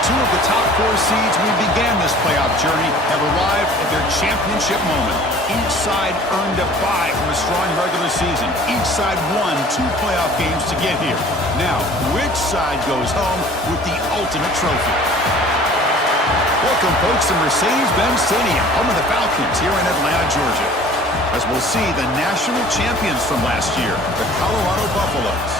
Two of the top four seeds we began this playoff journey have arrived at their championship moment. Each side earned a bye from a strong regular season. Each side won 2 playoff games to get here. Now, which side goes home with the ultimate trophy? Welcome, folks, to Mercedes-Benz Stadium, home of the Falcons here in Atlanta, Georgia. As we'll see the national champions from last year, the Colorado Buffaloes,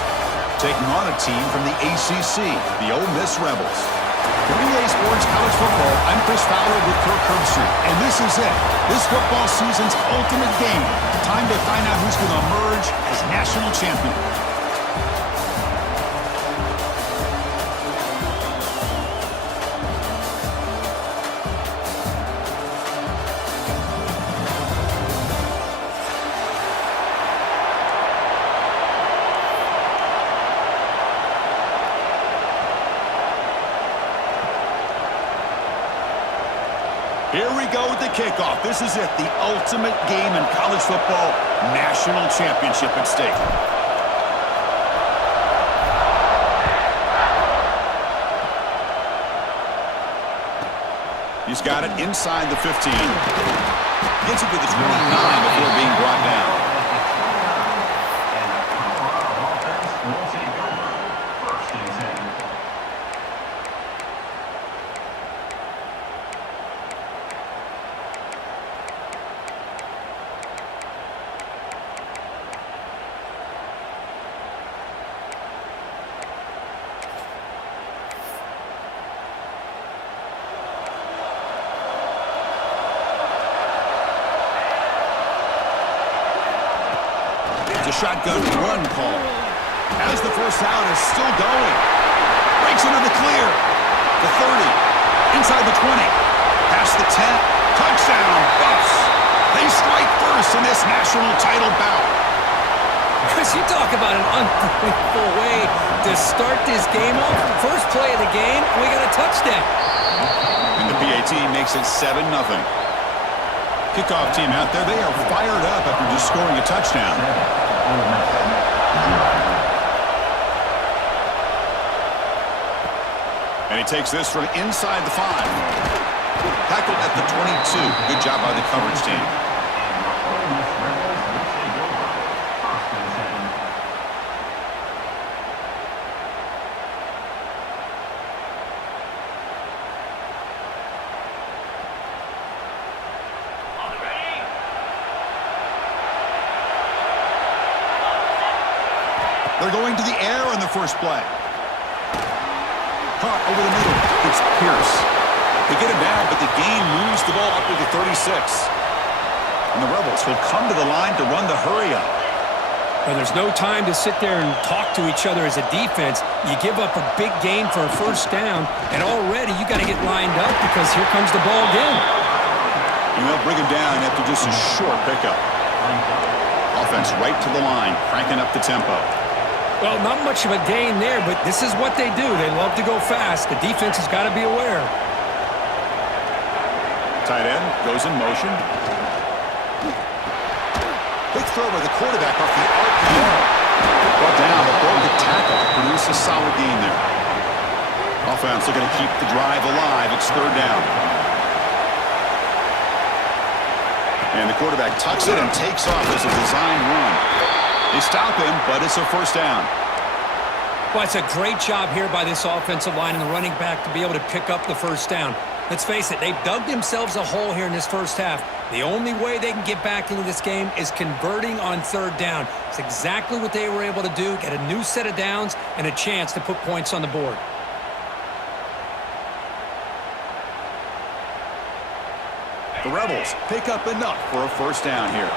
taking on a team from the ACC, the Ole Miss Rebels. For EA Sports College Football, I'm Chris Fowler with Kirk Herbstreit, and this is it. This football season's ultimate game. Time to find out who's going to emerge as national champion. Here we go with the kickoff. This is it, the ultimate game in college football, national championship at stake. He's got it inside the 15. Gets it to the 29 before being brought down. Shotgun run call. As the first down is still going. Breaks into the clear. The 30. Inside the 20. Past the 10. Touchdown. Buffs. They strike first in this national title bout. Chris, you talk about an unbelievable way to start this game off. First play of the game, we got a touchdown. And the PAT makes it 7-0. Kickoff team out there, they are fired up after just scoring a touchdown. And he takes this from inside the 5. Tackled at the 22. Good job by the coverage team. They're going to the air on the first play. Caught over the middle. It's Pierce. They get him down, but the gain moves the ball up to the 36. And the Rebels will come to the line to run the hurry up. Well, there's no time to sit there and talk to each other as a defense. You give up a big gain for a first down, and already you got to get lined up because here comes the ball again. And they'll bring him down after just a short pickup. Offense right to the line, cranking up the tempo. Well, not much of a gain there, but this is what they do. They love to go fast. The defense has got to be aware. Tight end goes in motion. Quick throw by the quarterback off the RPO. Brought down, but broke the tackle to produce a solid gain there. Offense looking to keep the drive alive. It's third down. And the quarterback tucks it and takes off as a design run. They stop him, but it's a first down. Well, it's a great job here by this offensive line and the running back to be able to pick up the first down. Let's face it, they've dug themselves a hole here in this first half. The only way they can get back into this game is converting on third down. It's exactly what they were able to do, get a new set of downs and a chance to put points on the board. The Rebels pick up enough for a first down here.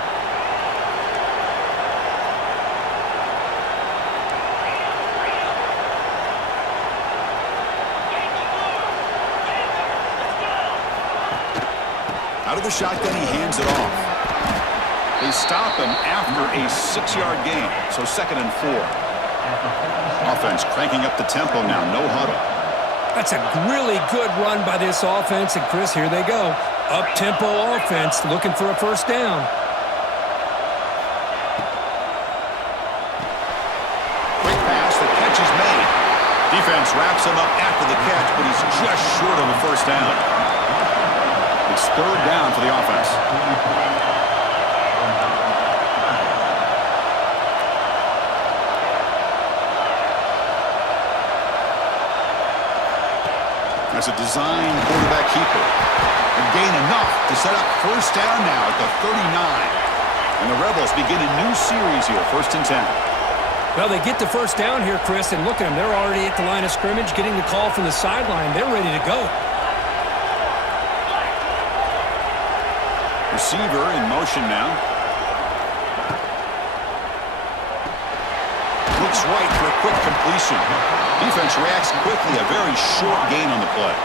Out of the shotgun, he hands it off. They stop him after a 6-yard gain, so 2nd and 4. Offense cranking up the tempo now, no huddle. That's a really good run by this offense, and Chris, here they go. Up-tempo offense looking for a first down. Quick pass, the catch is made. Defense wraps him up after the catch, but he's just short of a first down. It's third down for the offense. That's a design quarterback keeper. And gain enough to set up first down now at the 39. And the Rebels begin a new series here, 1st and 10. Well, they get the first down here, Chris, and look at them. They're already at the line of scrimmage, getting the call from the sideline. They're ready to go. Receiver in motion now. Looks right for a quick completion. Defense reacts quickly, a very short gain on the play.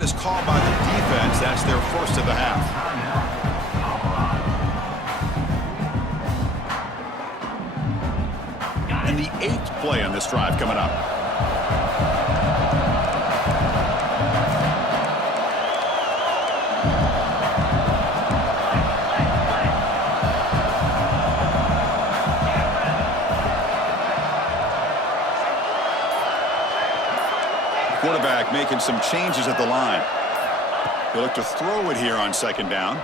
Is called by the defense. That's their first of the half. And the 8th play on this drive coming up. Quarterback making some changes at the line. He'll look to throw it here on 2nd down.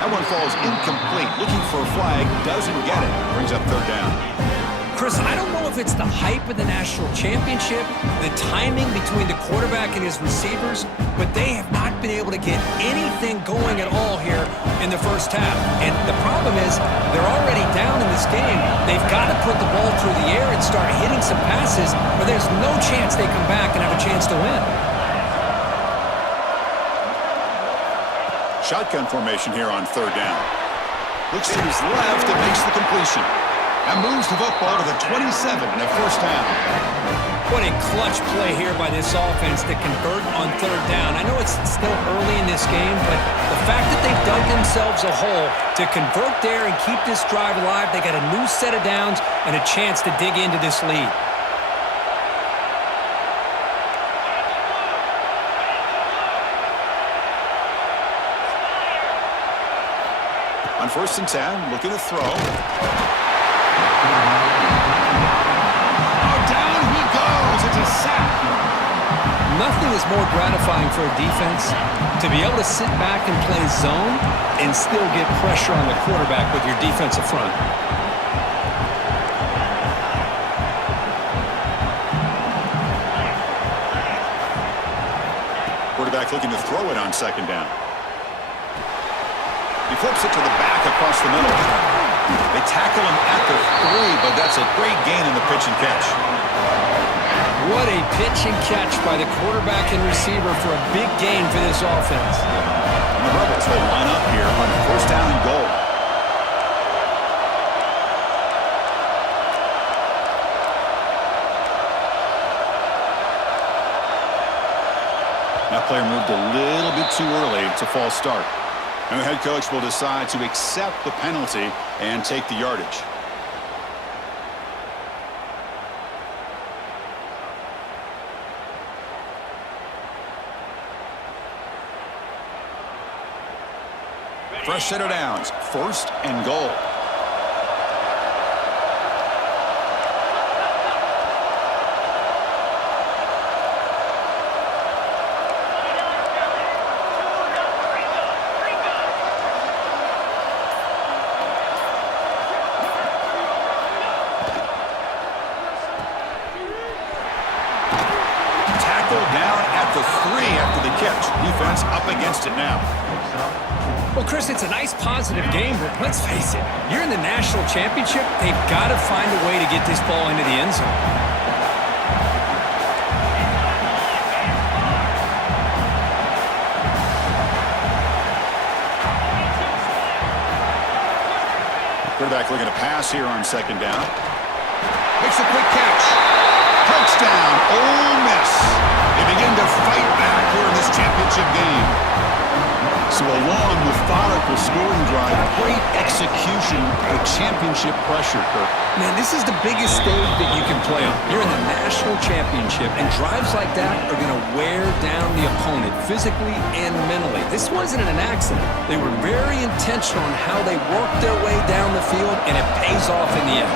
That one falls incomplete. Looking for a flag, doesn't get it. Brings up 3rd down. Chris, I don't know if it's the hype of the national championship, the timing between the quarterback and his receivers, but they have not been able to get anything going at all here in the first half. And the problem is they're already down in this game. They've got to put the ball through the air and start hitting some passes, or there's no chance they come back and have a chance to win. Shotgun formation here on third down. Looks to his left and makes the completion. And moves the football to the 27 in the first down. What a clutch play here by this offense to convert on third down. I know it's still early in this game, but the fact that they've dug themselves a hole to convert there and keep this drive alive, they got a new set of downs and a chance to dig into this lead. On 1st and 10, looking to throw. Down he goes. It's a sack. Nothing is more gratifying for a defense to be able to sit back and play zone and still get pressure on the quarterback with your defensive front. Quarterback looking to throw it on 2nd down. He flips it to the back across the middle. They tackle him at the 3, but that's a great gain in the pitch and catch. What a pitch and catch by the quarterback and receiver for a big gain for this offense. And the Rebels will line up here on 1st down and goal. That player moved a little bit too early. It's a false start. And the head coach will decide to accept the penalty and take the yardage. Fresh set of downs, 1st and goal. Down at the 3 after the catch. Defense up against it now. Well, Chris, it's a nice positive game, but let's face it, you're in the national championship. They've got to find a way to get this ball into the end zone. Quarterback looking to pass here on 2nd down. Makes a quick catch. Touchdown, Ole Miss. They begin to fight back here in this championship game. So a long, methodical scoring drive, great execution with championship pressure, Kirk. Man, this is the biggest stage that you can play on. You're in the national championship, and drives like that are going to wear down the opponent physically and mentally. This wasn't an accident. They were very intentional on how they worked their way down the field, and it pays off in the end.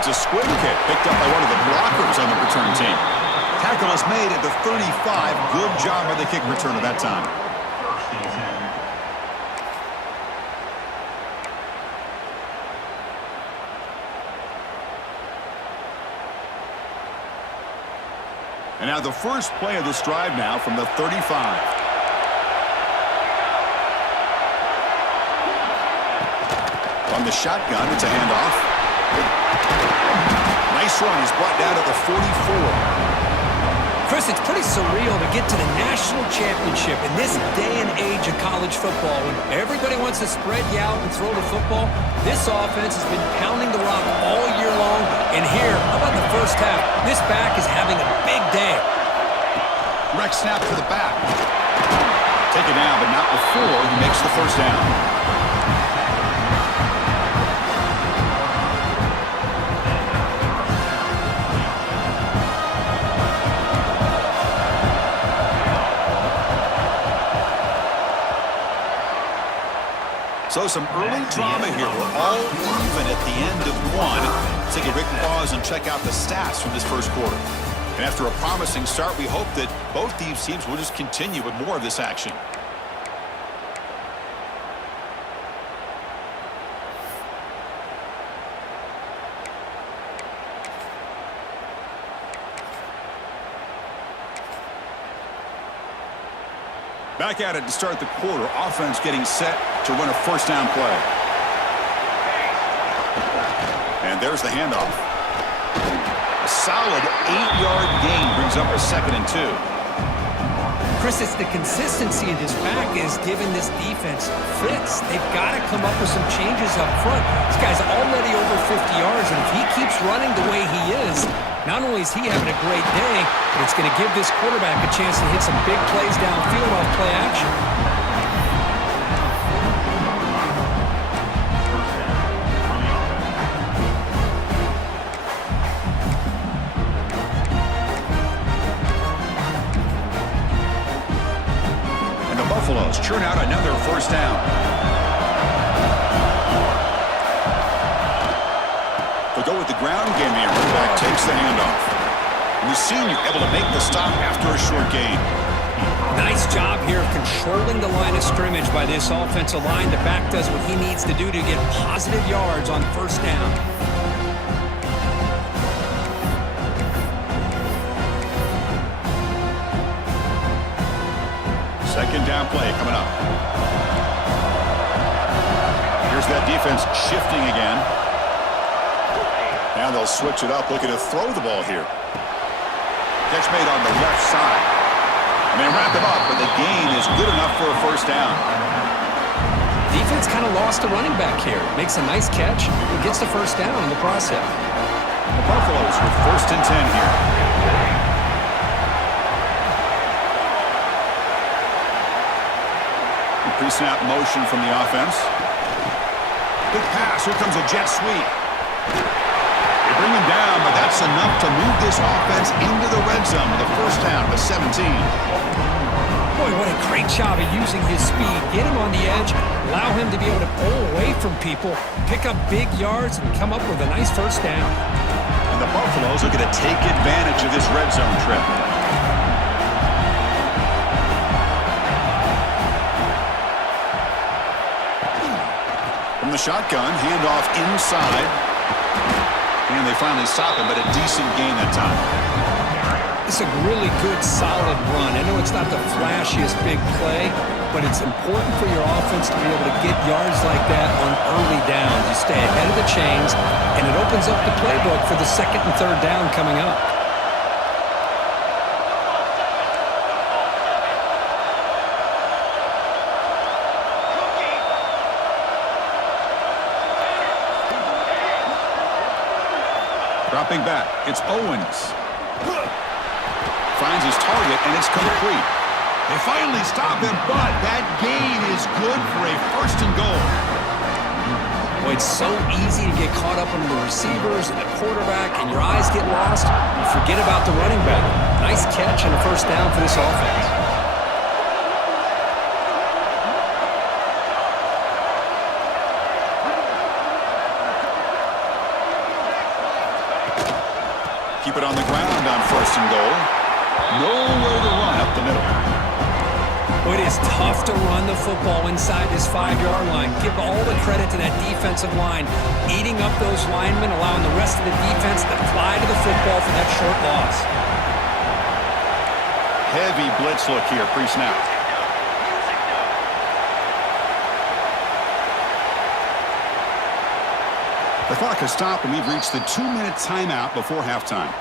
It's a squib kick picked up by one of the blockers on the return team. Tackle is made at the 35. Good job by the kick returner that time. And now the first play of this drive now from the 35. On the shotgun, it's a handoff. Nice run. He's brought down to the 44. Chris, it's pretty surreal to get to the national championship in this day and age of college football when everybody wants to spread you out and throw the football. This offense has been pounding the rock all year long. And here, how about the first half? This back is having a big day. Direct snap to the back. Taken down, but not before he makes the first down. So some early drama here. We're all even at the end of one. Let's take a quick pause and check out the stats from this first quarter. And after a promising start, we hope that both these teams will just continue with more of this action. Back at it to start the quarter. Offense getting set to run a first down play. And there's the handoff. A solid 8-yard gain brings up a 2nd and 2. Chris, it's the consistency of this back is giving this defense fits. They've got to come up with some changes up front. This guy's already over 50 yards, and if he keeps running the way he is, not only is he having a great day, but it's going to give this quarterback a chance to hit some big plays downfield off play action. And the Buffaloes churn out another first down. They'll go with the ground game here. Running back takes the handoff. And the senior able to make the stop after a short gain. Nice job here of controlling the line of scrimmage by this offensive line. The back does what he needs to do to get positive yards on first down. Second down play coming up. Here's that defense shifting again. Now they'll switch it up, looking to throw the ball here. Catch made on the left side. And they wrap him up, but the gain is good enough for a first down. Defense kind of lost the running back here. Makes a nice catch and gets the first down in the process. The Buffaloes with 1st and 10 here. Pre-snap motion from the offense. Good pass. Here comes a jet sweep. They bring him down, but that's enough to move this offense into the red zone with a first down to 17. Boy, what a great job of using his speed. Get him on the edge, allow him to be able to pull away from people, pick up big yards, and come up with a nice first down. And the Buffaloes are going to take advantage of this red zone trip. From the shotgun, handoff inside. And they finally stop him, but a decent gain that time. It's a really good, solid run. I know it's not the flashiest big play, but it's important for your offense to be able to get yards like that on early downs. You stay ahead of the chains, and it opens up the playbook for the 2nd and 3rd down coming up. Dropping back, it's Owens. Finds his target, and it's complete. They finally stop him, but that gain is good for a 1st and goal. Boy, it's so easy to get caught up in the receivers and the quarterback, and your eyes get lost. You forget about the running back. Nice catch and a first down for this offense. Keep it on the ground on 1st and goal. Nowhere to run up the middle. Well, it is tough to run the football inside this 5-yard line. Give all the credit to that defensive line, eating up those linemen, allowing the rest of the defense to fly to the football for that short loss. Heavy blitz look here, pre-snap. The clock has stopped, and we've reached the 2-minute timeout before halftime.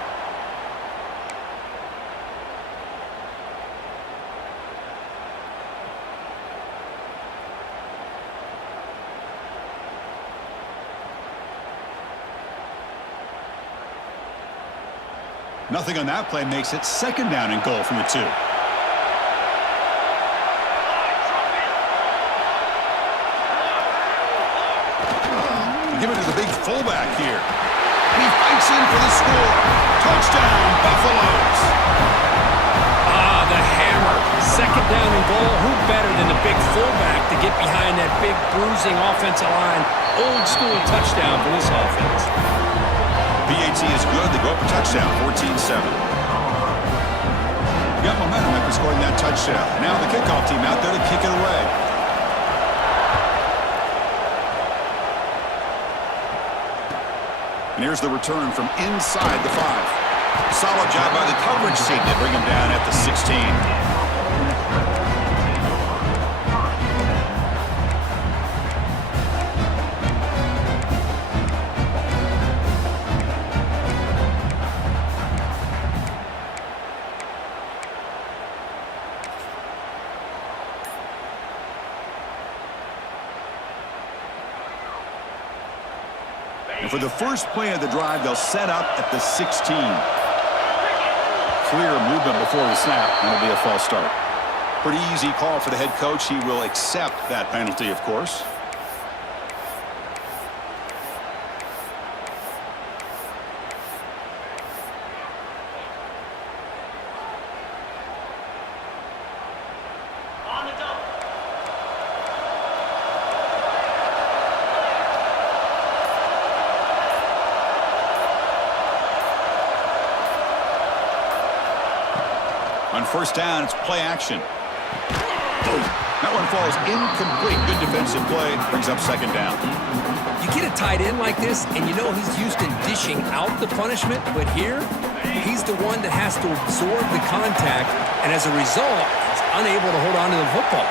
Nothing on that play makes it 2nd down and goal from the 2. Give it to the big fullback here. And he fights in for the score. Touchdown, Buffaloes. Ah, the hammer. 2nd down and goal. Who better than the big fullback to get behind that big bruising offensive line? Old school touchdown for this offense. PAT is good. They go up a touchdown, 14-7. Got momentum after scoring that touchdown. Now the kickoff team out there to kick it away. And here's the return from inside the 5. Solid job by the coverage team to bring him down at the 16. And for the first play of the drive, they'll set up at the 16. Clear movement before the snap. That'll be a false start. Pretty easy call for the head coach. He will accept that penalty, of course. On first down, it's play action. That one falls incomplete. Good defensive play. Brings up second down. You get a tight end like this, and you know he's used to dishing out the punishment, but here, he's the one that has to absorb the contact, and as a result, he's unable to hold on to the football.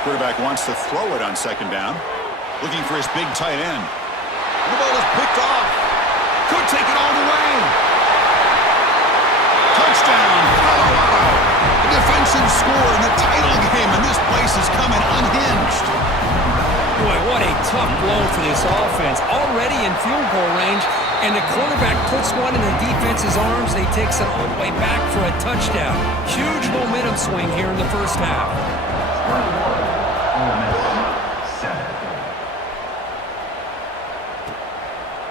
Quarterback wants to throw it on second down. Looking for his big tight end. The ball is picked off. Could take it all the way. Touchdown, Colorado. A defensive score in the title game, and this place is coming unhinged. Boy, what a tough blow for this offense. Already in field goal range, and the quarterback puts one in the defense's arms, and he takes it all the way back for a touchdown. Huge momentum swing here in the first half.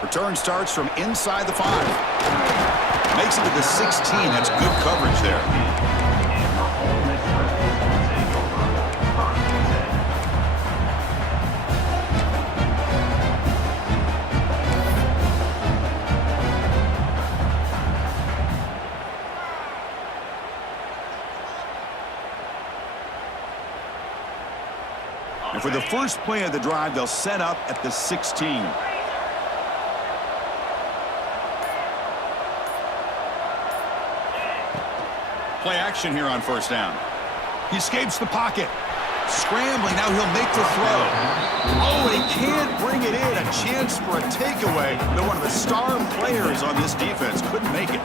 Return starts from inside the 5. Makes it to the 16. That's good coverage there. And for the first play of the drive, they'll set up at the 16. Play action here on first down. He escapes the pocket. Scrambling, now he'll make the throw. Oh, and he can't bring it in. A chance for a takeaway. But one of the star players on this defense couldn't make it.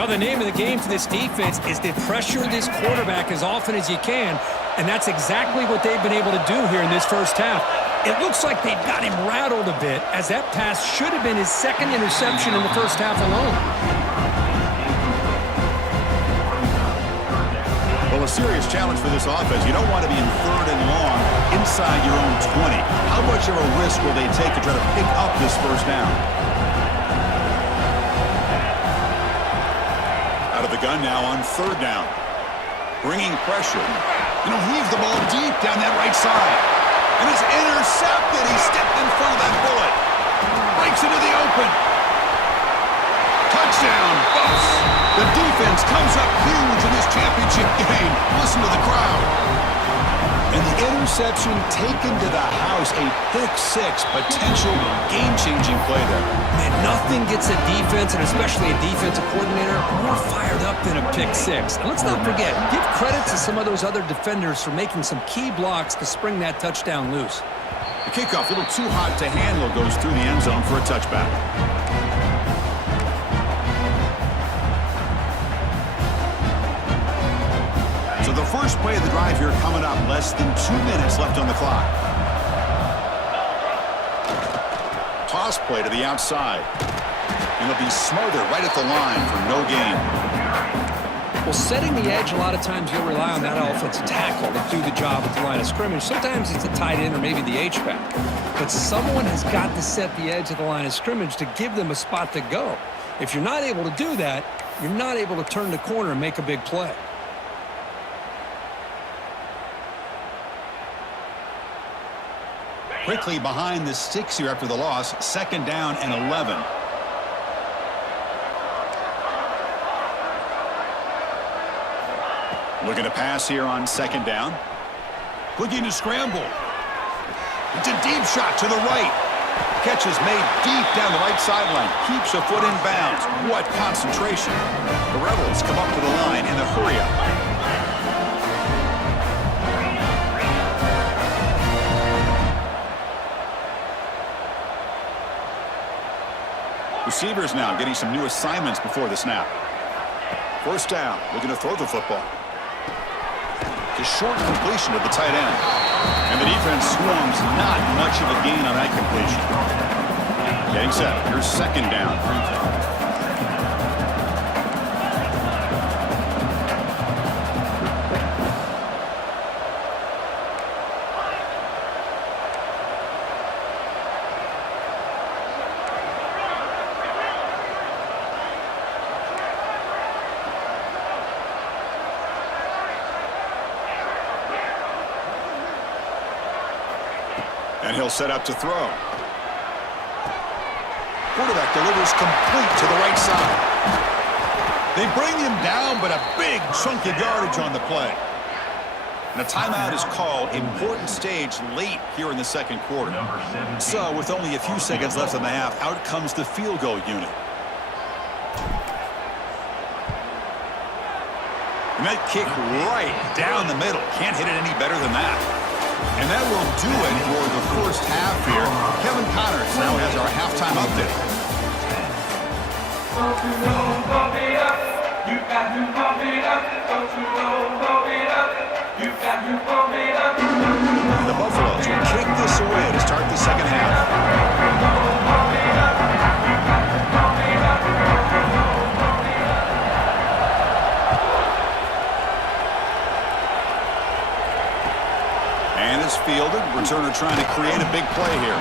Well, the name of the game for this defense is to pressure this quarterback as often as you can, and that's exactly what they've been able to do here in this first half. It looks like they've got him rattled a bit, as that pass should have been his second interception in the first half alone. Well, a serious challenge for this offense. You don't want to be in third and long inside your own 20. How much of a risk will they take to try to pick up this first down? Out of the gun now on third down. Bringing pressure. And he'll heave the ball deep down that right side. And it's intercepted. He stepped in front of that bullet. Breaks into the open. Touchdown, Buffs. The defense comes up huge in this championship game. Listen to the crowd. And the interception taken to the house. A pick-6, potential game-changing play there. Man, nothing gets a defense, and especially a defensive coordinator, more fired up than a pick-6. And let's not forget, give credit to some of those other defenders for making some key blocks to spring that touchdown loose. The kickoff, a little too hot to handle, goes through the end zone for a touchback. So the first play of the drive here coming up. Less than 2 minutes left on the clock. Toss play to the outside. And he'll be smarter right at the line for no gain. Well, setting the edge, a lot of times you'll rely on that offensive tackle to do the job at the line of scrimmage. Sometimes it's the tight end or maybe the H-back. But someone has got to set the edge of the line of scrimmage to give them a spot to go. If you're not able to do that, you're not able to turn the corner and make a big play. quickly behind the sticks here after the loss. 2nd down and 11. Looking to pass here on 2nd down. Looking to scramble. It's a deep shot to the right. Catch is made deep down the right sideline. Keeps a foot in bounds. What concentration. The Rebels come up to the line in the hurry-up. Receivers now getting some new assignments before the snap. 1st down, looking to throw the football. Just short completion to the tight end. And the defense swarms, not much of a gain on that completion. Getting set. Here's 2nd down. And he'll set up to throw. Quarterback delivers complete to the right side. They bring him down, but a big chunk of yardage on the play. And a timeout is called. Important stage late here in the 2nd quarter. So with only a few seconds left in the half, out comes the field goal unit. And that kick right down the middle. Can't hit it any better than that. And that will do it for the 1st half here. Kevin Connors now has our halftime update. Don't you know, pump it up. You got to pump it up. Don't you know, pump it up. You got to pump it up. And the Buffaloes will kick this away to start the 2nd half. And is fielded. Returner trying to create a big play here.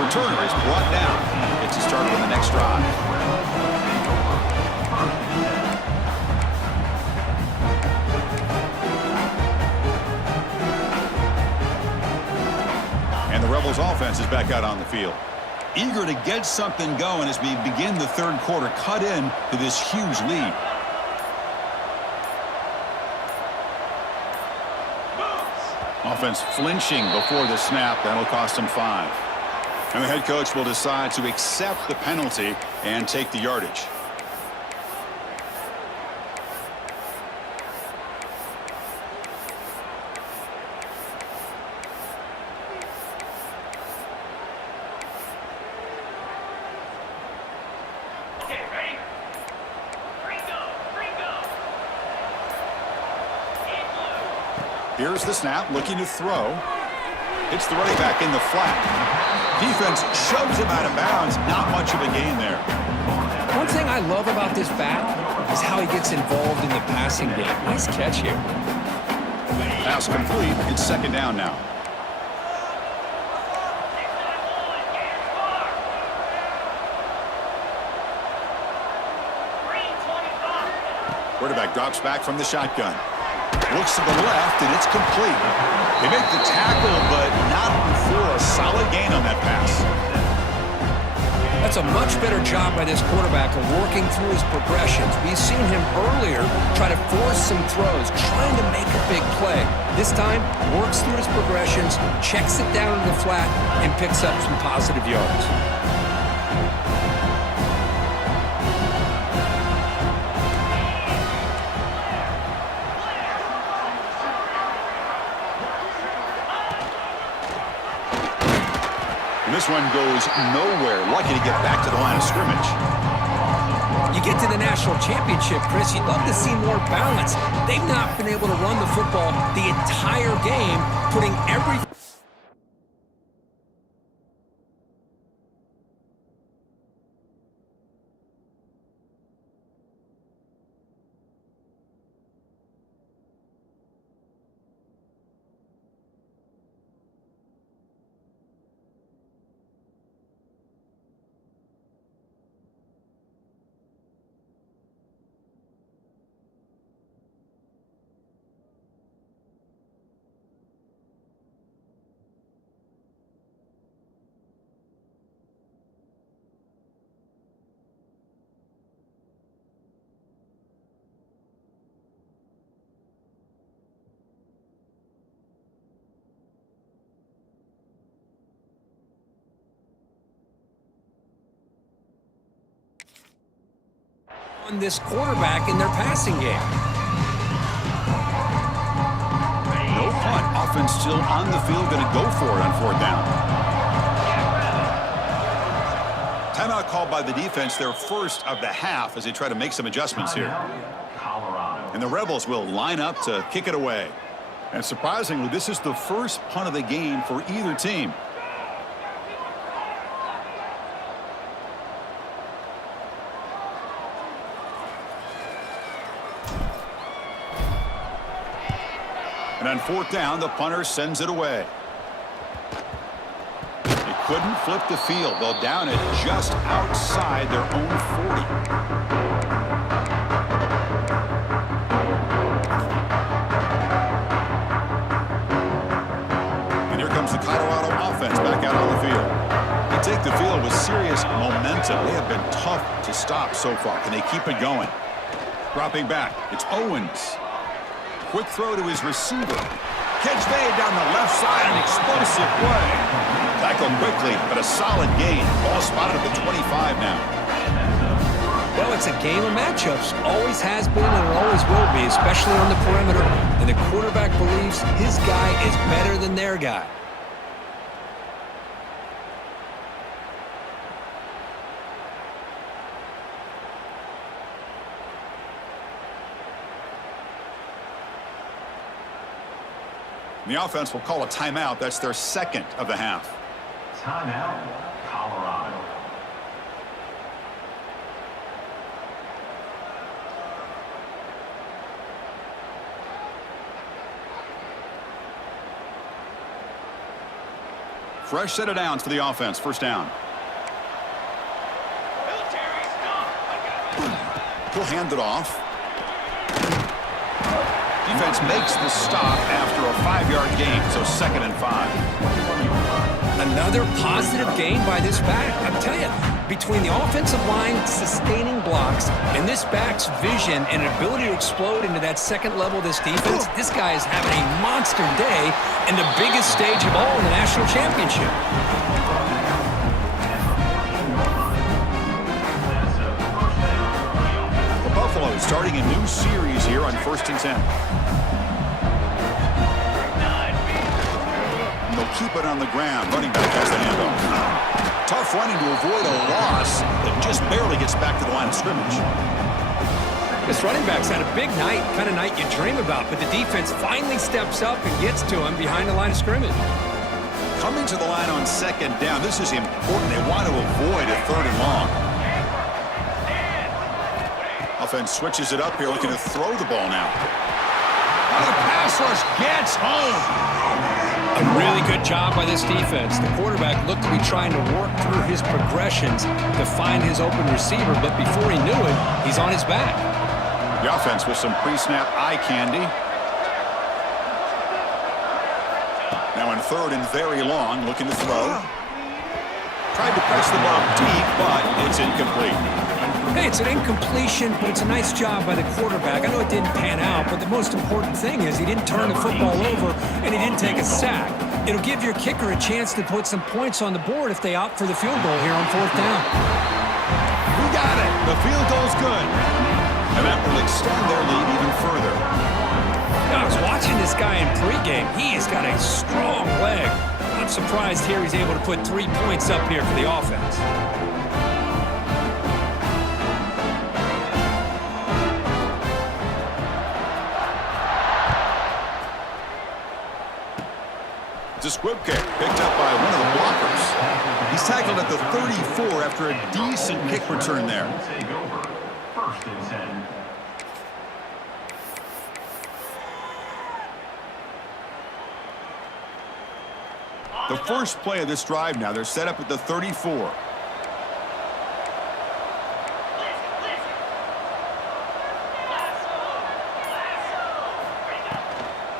Returner is brought down. Gets us started on the next drive. And the Rebels offense is back out on the field. Eager to get something going as we begin the 3rd quarter. Cut in to this huge lead. Offense flinching before the snap. That'll cost him 5. And the head coach will decide to accept the penalty and take the yardage. Okay, ready? Here's the snap, looking to throw. Hits the running back in the flat. Defense shoves him out of bounds. Not much of a gain there. One thing I love about this back is how he gets involved in the passing game. Nice catch here. Pass complete. It's 2nd down now. Quarterback drops back from the shotgun. Looks to the left, and it's complete. They make the tackle, but not before a solid gain on that pass. That's a much better job by this quarterback of working through his progressions. We've seen him earlier try to force some throws, trying to make a big play. This time, works through his progressions, checks it down to the flat, and picks up some positive yards. This one goes nowhere. Lucky to get back to the line of scrimmage. You get to the national championship, Chris, you'd love to see more balance. They've not been able to run the football the entire game, putting every... on this quarterback in their passing game. No punt. Offense still on the field, going to go for it on 4th down. Timeout called by the defense, their first of the half, as they try to make some adjustments here. And the Rebels will line up to kick it away. And surprisingly, this is the first punt of the game for either team. And on 4th down, the punter sends it away. They couldn't flip the field. They'll down it just outside their own 40. And here comes the Colorado offense back out on the field. They take the field with serious momentum. They have been tough to stop so far. Can they keep it going? Dropping back, it's Owens. Quick throw to his receiver. Catch made down the left side, an explosive play. Tackled quickly, but a solid gain. Ball spotted at the 25 now. Well, it's a game of matchups. Always has been and it always will be, especially on the perimeter. And the quarterback believes his guy is better than their guy. The offense will call a timeout. That's their second of the half. Timeout, Colorado. Fresh set of downs for the offense. 1st down. He'll hand it off. Defense makes the stop after a 5-yard gain, so 2nd and 5. Another positive gain by this back. I'm telling you, between the offensive line sustaining blocks and this back's vision and ability to explode into that second level of this defense, this guy is having a monster day in the biggest stage of all in the national championship. The Buffalo starting a new series here on 1st and 10. They'll keep it on the ground. Running back has the handoff. Tough running to avoid a loss that just barely gets back to the line of scrimmage. This running back's had a big night, kind of night you dream about, but the defense finally steps up and gets to him behind the line of scrimmage. Coming to the line on 2nd down, this is important. They want to avoid a 3rd and long. Offense switches it up here, looking to throw the ball now. Oh, the pass rush gets home. A really good job by this defense. The quarterback looked to be trying to work through his progressions to find his open receiver, but before he knew it, he's on his back. The offense with some pre-snap eye candy. Now in 3rd and very long, looking to throw. Tried to press the ball deep, but it's incomplete. Hey, it's an incompletion, but it's a nice job by the quarterback. I know it didn't pan out, but the most important thing is he didn't turn the football over and he didn't take a sack. It'll give your kicker a chance to put some points on the board if they opt for the field goal here on 4th down. We got it. The field goal's good. And that will extend their lead even further. Now, I was watching this guy in pregame. He has got a strong leg. I'm surprised here he's able to put 3 points up here for the offense. It's a squib kick picked up by one of the blockers. He's tackled at the 34 after a decent kick return there. Take over. 1st and 10. The first play of this drive now, they're set up at the 34.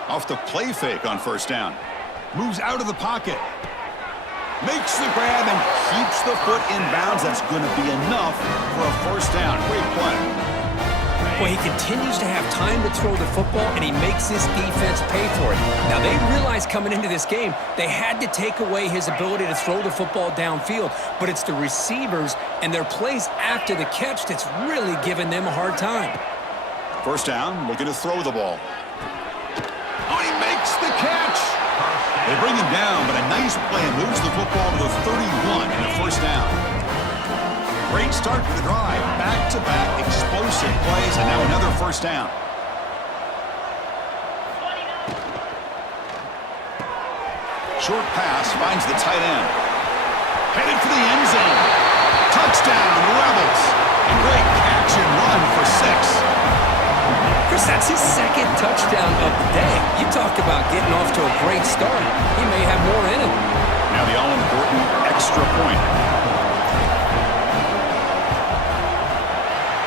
Off the play fake on 1st down. Moves out of the pocket. Makes the grab and keeps the foot in bounds. That's going to be enough for a 1st down. Great play. Well, he continues to have time to throw the football, and he makes his defense pay for it. Now, they realized coming into this game they had to take away his ability to throw the football downfield, but it's the receivers and their plays after the catch that's really giving them a hard time. First down, looking to throw the ball. Oh, he makes the catch! They bring him down, but a nice play moves the football to the 31 in the first down. Great start for the drive. Back-to-back explosive plays, and now another first down. Short pass finds the tight end. Headed for the end zone. Touchdown, Rebels. A great catch and run for 6. Chris, that's his second touchdown of the day. You talk about getting off to a great start. He may have more in him. Now the all-important extra point.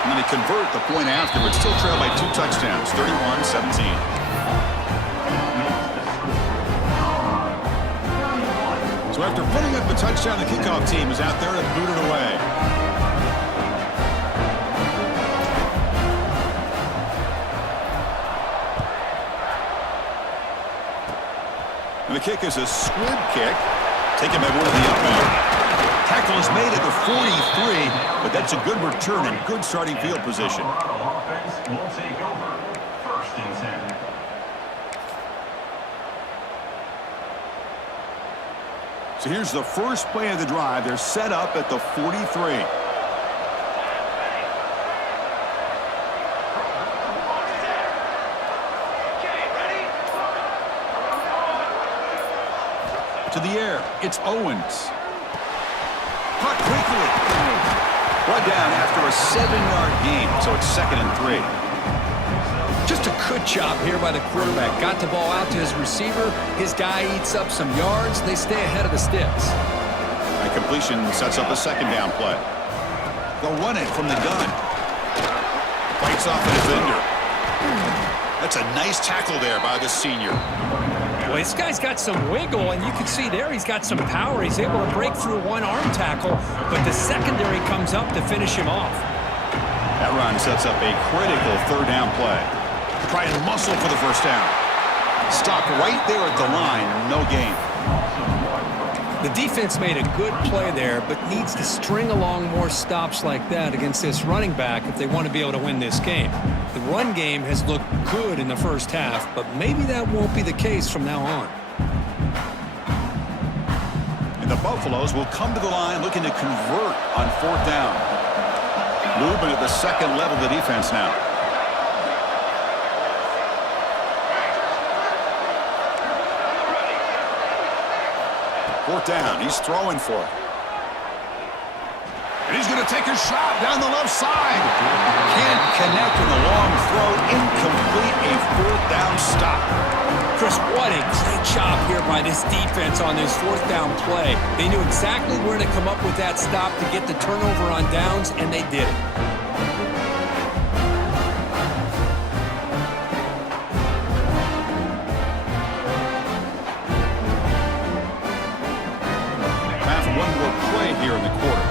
And then they convert the point after, but still trail by 2 touchdowns, 31-17. So after putting up the touchdown, the kickoff team is out there to boot it away. And the kick is a squib kick, taken by one of the up-men. Tackle is made at the 43, but that's a good return and good starting field position. Offense will take over. 1st and 10. So here's the first play of the drive. They're set up at the 43. To the air, it's Owens. Caught quickly. Brought down after a 7-yard gain, so it's 2nd and 3. Just a good job here by the quarterback. Got the ball out to his receiver. His guy eats up some yards. They stay ahead of the sticks. That completion sets up a 2nd down play. They'll run it from the gun. Fights off a defender. That's a nice tackle there by the senior. Well, this guy's got some wiggle, and you can see there he's got some power. He's able to break through one arm tackle, but the secondary comes up to finish him off. That run sets up a critical 3rd down play. Try and muscle for the first down. Stop right there at the line. No gain. The defense made a good play there, but needs to string along more stops like that against this running back if they want to be able to win this game. The run game has looked good in the first half, but maybe that won't be the case from now on. And the Buffaloes will come to the line looking to convert on 4th down. Movement at the 2nd level of the defense now. Fourth down. He's throwing for it. And he's going to take a shot down the left side. Can't connect with a long throw. Incomplete. A 4th down stop. Chris, what a great job here by this defense on this 4th down play. They knew exactly where to come up with that stop to get the turnover on downs, and they did it. One more play here in the quarter.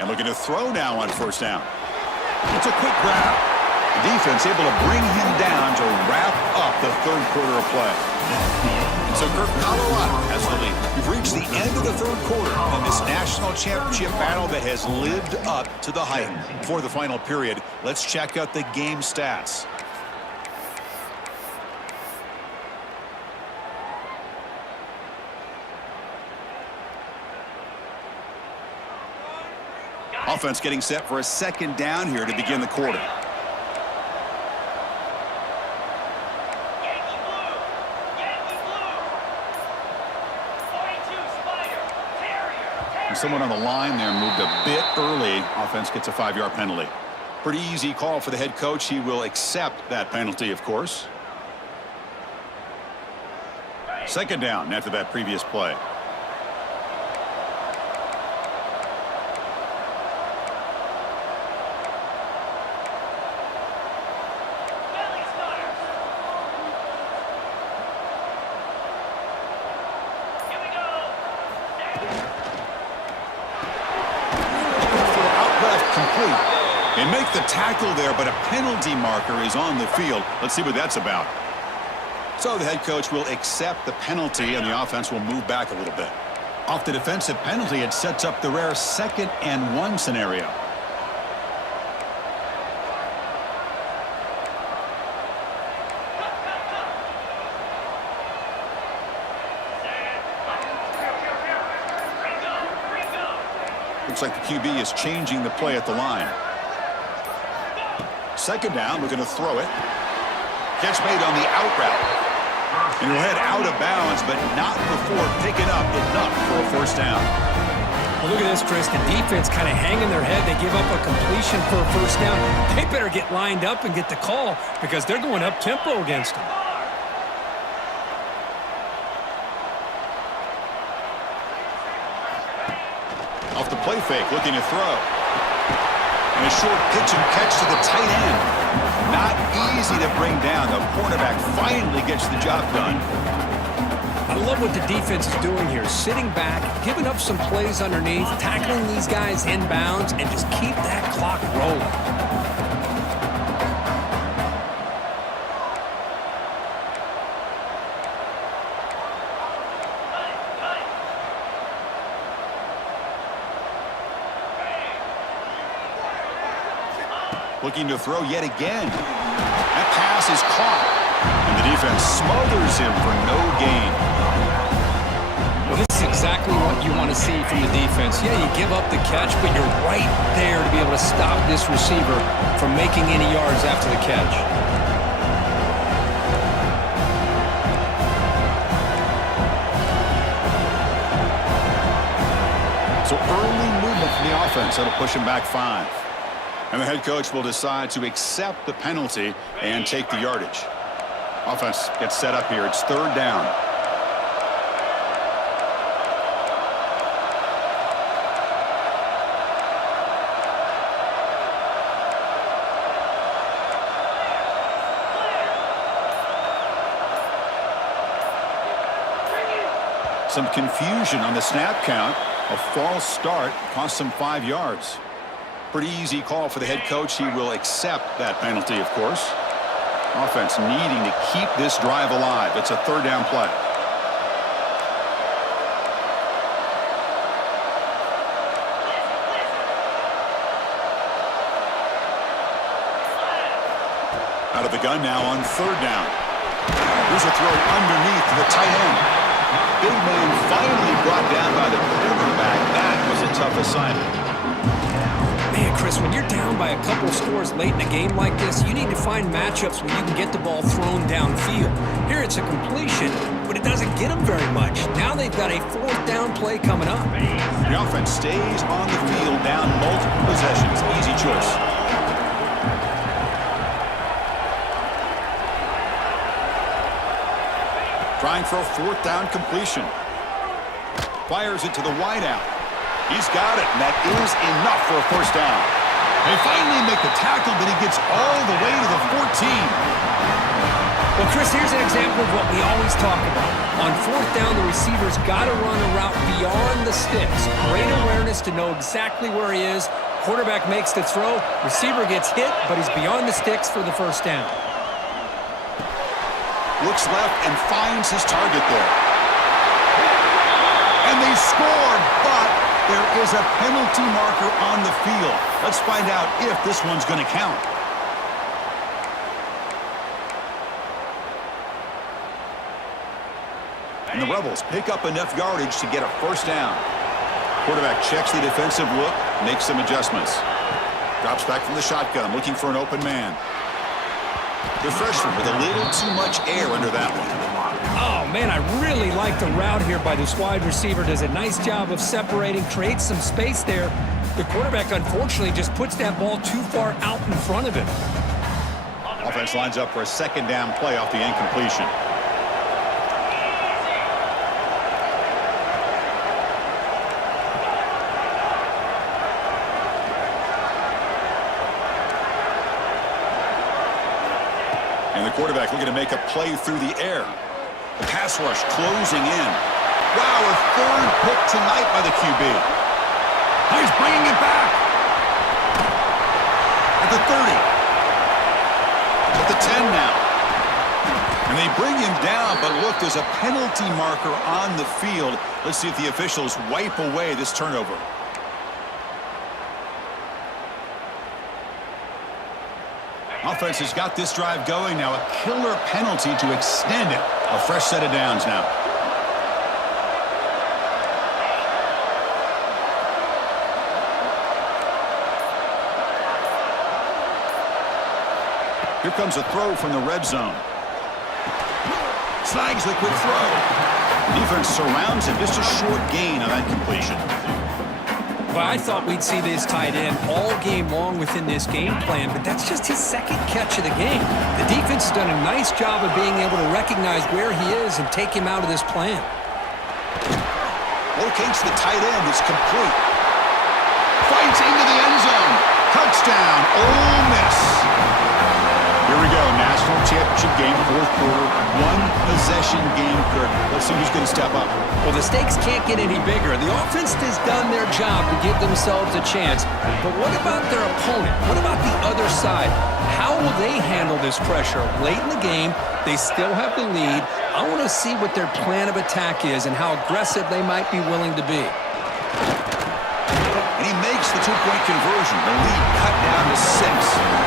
And looking to throw now on 1st down. It's a quick grab. The defense able to bring him down to wrap up the 3rd quarter of play. And so Colorado has the lead. We've reached the end of the 3rd quarter in this national championship battle that has lived up to the hype. For the final period, let's check out the game stats. Offense getting set for a 2nd down here to begin the quarter. Someone on the line there moved a bit early. Offense gets a 5-yard penalty. Pretty easy call for the head coach. He will accept that penalty, of course. 2nd down after that previous play. complete. They make the tackle there, but a penalty marker is on the field. Let's see what that's about. So the head coach will accept the penalty, and the offense will move back a little bit. Off the defensive penalty, it sets up the rare 2nd and 1 scenario. Looks like the QB is changing the play at the line. 2nd down, we're going to throw it. Catch made on the out route. And he'll head out of bounds, but not before picking up enough for a 1st down. Well, look at this, Chris. The defense kind of hanging their head. They give up a completion for a 1st down. They better get lined up and get the call because they're going up-tempo against them. Off the play fake, looking to throw. And a short pitch and catch to the tight end. Not easy to bring down. The cornerback finally gets the job done. I love what the defense is doing here. Sitting back, giving up some plays underneath, tackling these guys inbounds, and just keep that clock rolling. Looking to throw yet again. That pass is caught. And the defense smothers him for no gain. Well, this is exactly what you want to see from the defense. Yeah, you give up the catch, but you're right there to be able to stop this receiver from making any yards after the catch. So early movement from the offense. That'll push him back 5. And the head coach will decide to accept the penalty and take the yardage. Offense gets set up here. It's 3rd down. Some confusion on the snap count. A false start cost them 5 yards. Pretty easy call for the head coach. He will accept that penalty, of course. Offense needing to keep this drive alive. It's a 3rd down play. Out of the gun now on 3rd down. Here's a throw underneath to the tight end. Big man finally brought down by the quarterback. That was a tough assignment. Man, Chris, when you're down by a couple scores late in a game like this, you need to find matchups where you can get the ball thrown downfield. Here it's a completion, but it doesn't get them very much. Now they've got a 4th down play coming up. The offense stays on the field down multiple possessions. Easy choice. Trying for a 4th down completion. Fires it to the wideout. He's got it, and that is enough for a 1st down. They finally make the tackle, but he gets all the way to the 14. Well, Chris, here's an example of what we always talk about. On 4th down, the receiver's got to run a route beyond the sticks. Great awareness to know exactly where he is. Quarterback makes the throw. Receiver gets hit, but he's beyond the sticks for the 1st down. Looks left and finds his target there. And they scored, but there is a penalty marker on the field. Let's find out if this one's going to count. And the Rebels pick up enough yardage to get a 1st down. Quarterback checks the defensive look, makes some adjustments. Drops back from the shotgun, looking for an open man. The freshman with a little too much air under that one. Oh, man, I really like the route here by this wide receiver. Does a nice job of separating, creates some space there. The quarterback, unfortunately, just puts that ball too far out in front of him. Offense lines up for a 2nd down play off the incompletion. And the quarterback looking to make a play through the air. The pass rush closing in. Wow, a 3rd pick tonight by the QB. He's bringing it back. the 30. At the 10 now. And they bring him down, but look, there's a penalty marker on the field. Let's see if the officials wipe away this turnover. Offense has got this drive going now. A killer penalty to extend it. A fresh set of downs now. Here comes a throw from the red zone. Snags the quick throw. Defense surrounds him. Just a short gain on that completion. Well, I thought we'd see this tight end all game long within this game plan, but that's just his second catch of the game. The defense has done a nice job of being able to recognize where he is and take him out of this plan. Locates the tight end. It's complete. Fights into the end zone. Touchdown, Ole Miss. Here we go, national championship game, fourth quarter, one-possession game, Kirk. Let's see who's going to step up. Well, the stakes can't get any bigger. The offense has done their job to give themselves a chance. But what about their opponent? What about the other side? How will they handle this pressure? Late in the game, they still have the lead. I want to see what their plan of attack is and how aggressive they might be willing to be. And he makes the two-point conversion. The lead cut down to 6.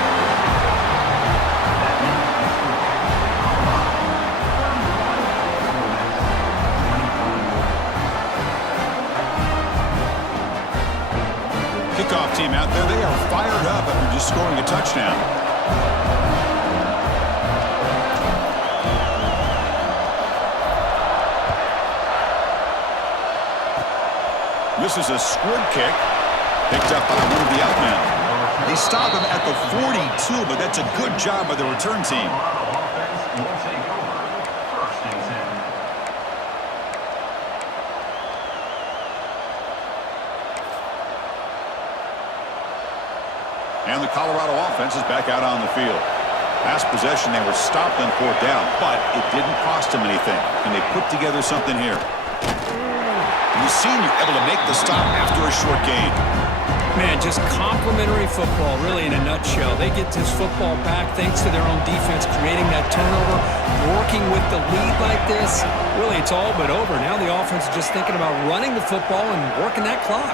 Kickoff team out there, they are fired up after just scoring a touchdown. This is a squib kick, picked up by one of the outmen. They stop him at the 42, but that's a good job by the return team. And the Colorado offense is back out on the field. Last possession, they were stopped on fourth down, but it didn't cost them anything. And they put together something here. And the senior able to make the stop after a short gain. Man, just complimentary football, really, in a nutshell. They get this football back thanks to their own defense, creating that turnover, working with the lead like this. Really, it's all but over. Now the offense is just thinking about running the football and working that clock.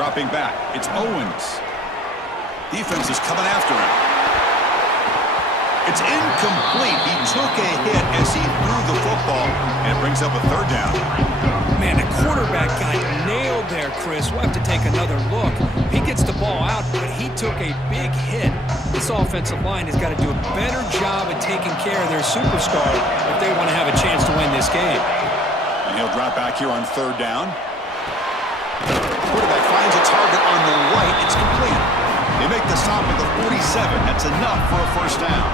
Dropping back, it's Owens. Defense is coming after him. It's incomplete. He took a hit as he threw the football, and it brings up a third down. Man, the quarterback got nailed there, Chris. We'll have to take another look. He gets the ball out, but he took a big hit. This offensive line has got to do a better job of taking care of their superstar if they want to have a chance to win this game. And he'll drop back here on third down. Quarterback finds a target on the right. It's complete. They make the stop at the 47. That's enough for a first down.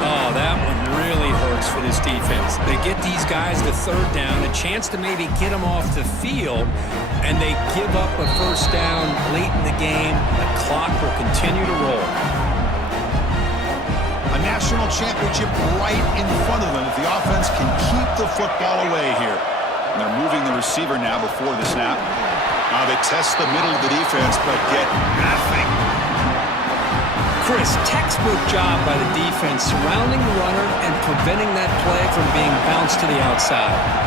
Oh, that one really hurts for this defense. They get these guys the third down, a chance to maybe get them off the field, and they give up a first down late in the game. The clock will continue to roll. A national championship right in front of them if the offense can keep the football away here. And they're moving the receiver now before the snap. Now they test the middle of the defense, but get nothing. Chris, textbook job by the defense surrounding the runner and preventing that play from being bounced to the outside.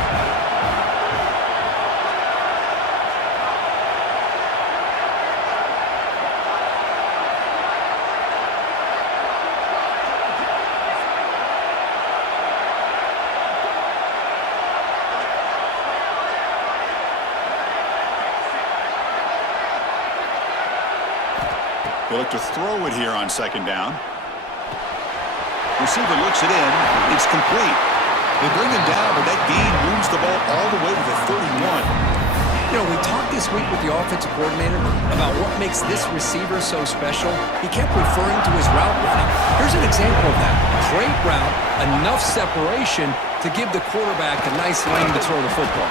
They look to throw it here on second down. Receiver looks it in. It's complete. They bring him down, but that gain moves the ball all the way to the 31. You know, we talked this week with the offensive coordinator about what makes this receiver so special. He kept referring to his route running. Here's an example of that. Great route, enough separation to give the quarterback a nice lane to throw the football.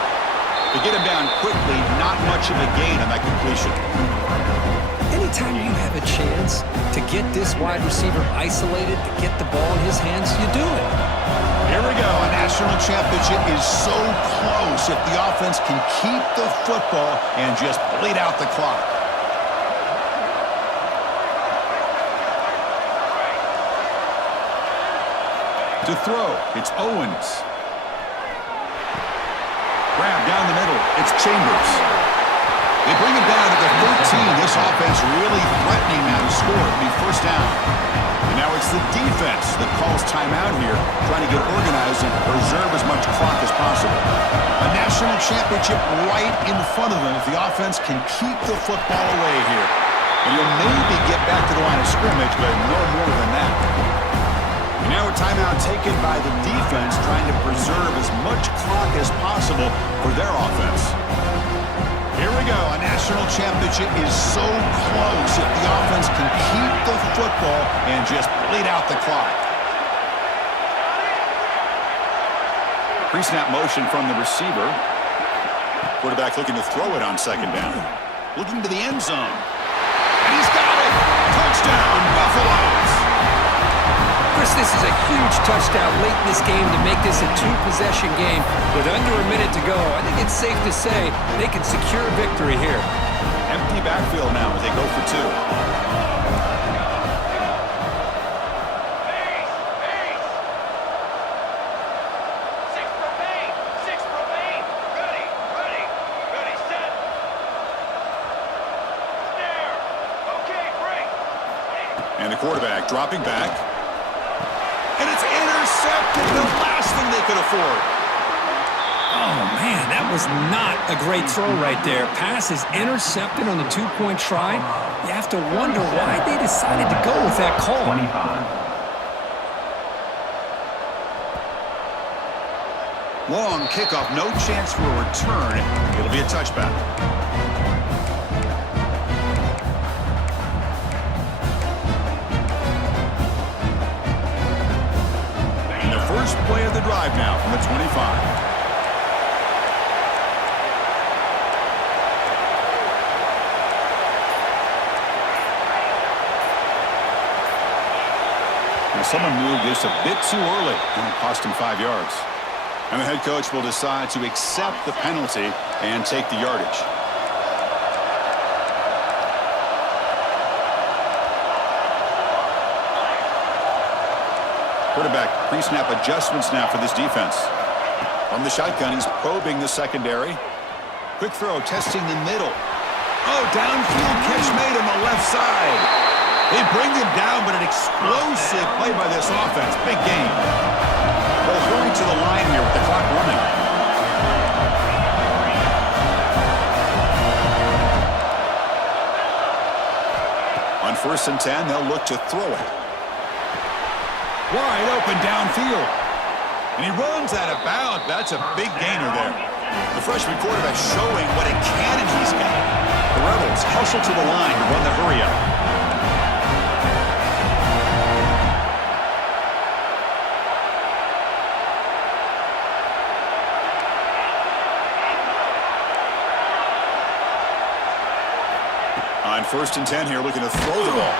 To get him down quickly, not much of a gain on that completion. Anytime you have a chance to get this wide receiver isolated, to get the ball in his hands, you do it. Here we go. A national championship is so close if the offense can keep the football and just bleed out the clock. To throw, it's Owens. Grab down the middle, it's Chambers. They bring it down to the 13. This offense really threatening now to score. It'll be first down. And now it's the defense that calls timeout here, trying to get organized and preserve as much clock as possible. A national championship right in front of them if the offense can keep the football away here. And you'll maybe get back to the line of scrimmage, but no more than that. And now a timeout taken by the defense, trying to preserve as much clock as possible for their offense. Here we go. A national championship is so close if the offense can keep the football and just bleed out the clock. Pre-snap motion from the receiver. Quarterback looking to throw it on second down. Looking to the end zone. And he's got it. Touchdown, Buffaloes. Chris, this is a huge touchdown late in this game to make this a two-possession game. With under a minute to go, I think it's safe to say they can secure victory here. Empty backfield now as they go for two. And the quarterback dropping back. And it's intercepted, the last thing they could afford. Oh, man, that was not a great throw right there. Pass is intercepted on the two-point try. You have to wonder why they decided to go with that call. 25. Long kickoff, no chance for a return. It'll be a touchback. First play of the drive now from the 25. Now someone moved this a bit too early, and it cost him 5 yards. And the head coach will decide to accept the penalty and take the yardage. Quarterback pre-snap adjustments now for this defense. From the shotgun, he's probing the secondary. Quick throw, testing the middle. Oh, downfield catch made on the left side. They bring him down, but an explosive play by this offense. Big game. They'll hurry to the line here with the clock running. On 1st and 10, they'll look to throw it. Wide open downfield. And he runs out of bounds. That's a big gainer there. The freshman quarterback showing what a cannon he's got. The Rebels hustle to the line to run the hurry-up. On 1st and 10 here, looking to throw the ball.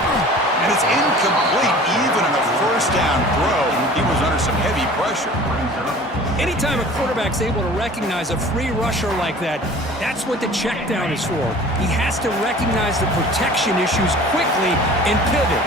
And it's incomplete, even on a first down throw. He was under some heavy pressure. Anytime a quarterback's able to recognize a free rusher like that, that's what the check down is for. He has to recognize the protection issues quickly and pivot.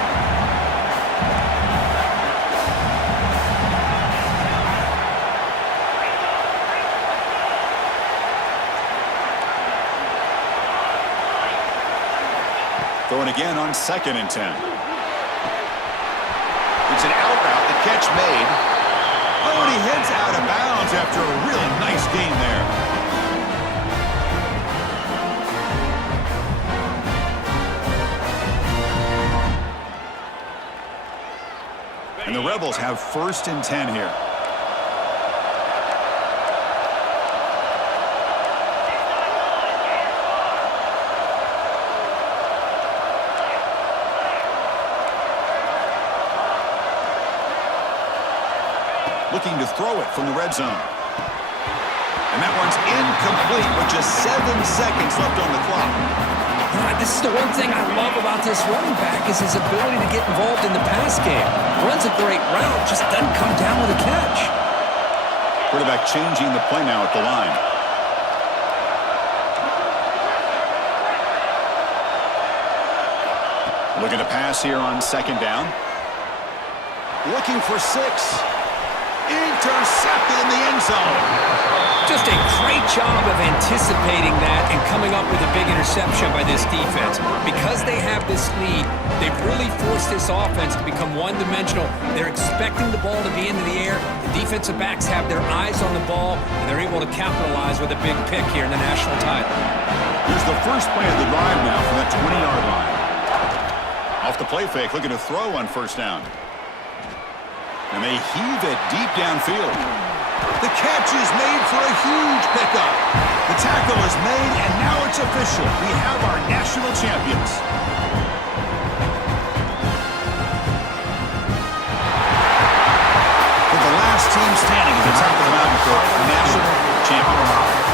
Throwing again on 2nd and 10. It's an out route, the catch made. Oh, and he heads out of bounds after a really nice gain there. And the Rebels have 1st and 10 here. Looking to throw it from the red zone. And that one's incomplete with just 7 seconds left on the clock. This is the one thing I love about this running back is his ability to get involved in the pass game. Runs a great route, just doesn't come down with a catch. Quarterback changing the play now at the line. Looking to pass here on 2nd down. Looking for 6. Intercepted in the end zone. Just a great job of anticipating that and coming up with a big interception by this defense. Because they have this lead, they've really forced this offense to become one-dimensional. They're expecting the ball to be into the air. The defensive backs have their eyes on the ball, and they're able to capitalize with a big pick here in the national title. Here's the first play of the drive now from the 20-yard line. Off the play fake, looking to throw on first down. And they heave it deep downfield. The catch is made for a huge pickup. The tackle is made, and now it's official. We have our national champions. For the last team standing at the top of the mountain for national champion.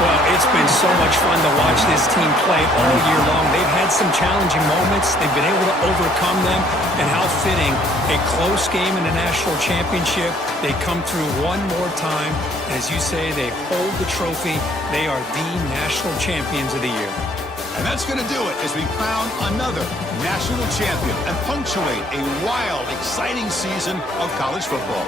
Well, it's been so much fun to watch this team play all year long. They've had some challenging moments. They've been able to overcome them. And how fitting, a close game in the national championship. They come through one more time. And as you say, they hold the trophy. They are the national champions of the year. And that's going to do it as we crown another national champion and punctuate a wild, exciting season of college football.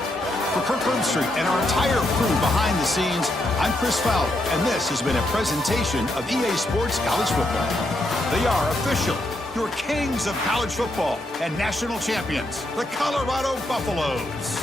For Kirk Herbstreit and our entire crew behind the scenes, I'm Chris Fowler, and this has been a presentation of EA Sports College Football. They are official, your kings of college football and national champions, the Colorado Buffaloes.